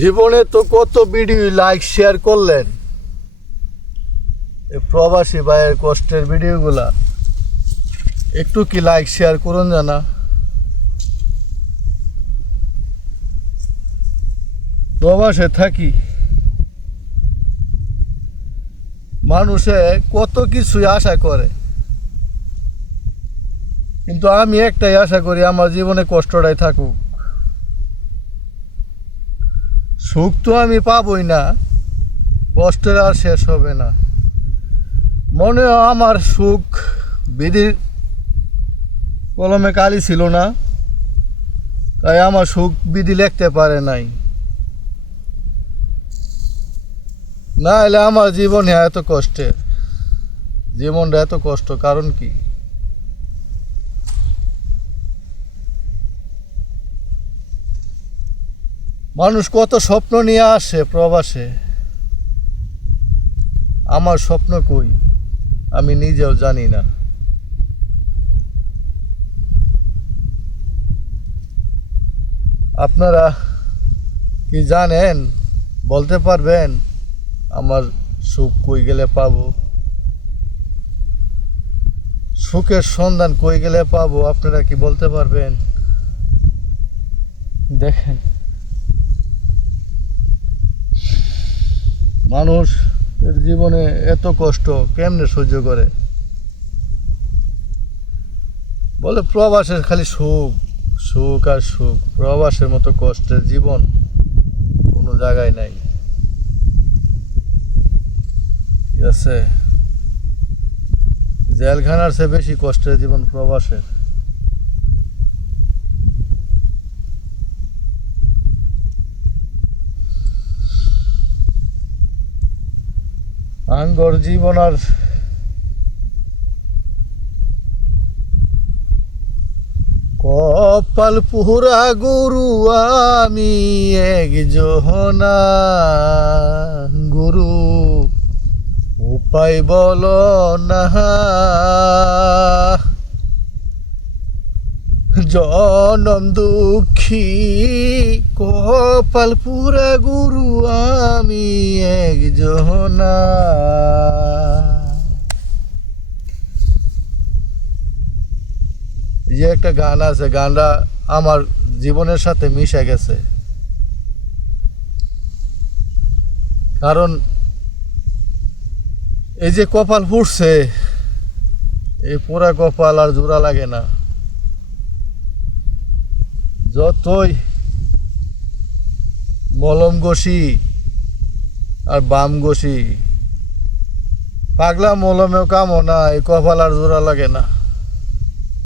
জীবনে তো কত ভিডিও লাইক শেয়ার করলেন? প্রবাসী ভাইয়ের কষ্টের ভিডিওগুলা একটু কি লাইক শেয়ার করুন জানা। প্রবাসে থাকি। মানুষে কত কিছুই আশা করে। কিন্তু আমি একটাই আশা করি, আমার জীবনে কষ্টটাই থাকুক। সুখ তো আমি পাবই না, কষ্টের আর শেষ হবে না। মনে আমার সুখ বিধির কলমে কালি ছিল না, তাই আমার সুখ বিধি লিখতে পারে নাই। না এলে আমার জীবনে এত কষ্টের, জীবনটা এত কষ্ট, কারণ কি? মানুষ কত স্বপ্ন নিয়ে আসে প্রবাসে। আমার স্বপ্ন কই? আমি নিজেও জানি না। আপনারা কি জানেন, বলতে পারবেন, আমার সুখ কই গেলে পাবো? সুখের সন্ধান কই গেলে পাবো? আপনারা কি বলতে পারবেন? দেখেন মানুষ এর জীবনে এত কষ্ট কেমনে সহ্য করে? বলে প্রবাসের খালি সুখ সুখ আর সুখ। প্রবাসের মতো কষ্টের জীবন কোনো জায়গায় নাই। ঠিক আছে? জেলখানার চেয়ে বেশি কষ্টের জীবন প্রবাসের। আঙ্গর জীবন কপাল পুরা গুরু আমি এক জহনা গুরু। উপায় বল না। জনম দুঃখী কপাল পুরা গুরু আমি একজনা। যে একটা গান আছে, গানটা আমার জীবনের সাথে মিশে গেছে। কারণ এই যে কপাল ফুটছে এই পুরা কপাল আর জোড়া লাগে না। যতই মলম ঘষি আর বাম ঘষি, পাগলা মলমেও কামো না, এই কপাল আর জোড়া লাগে না।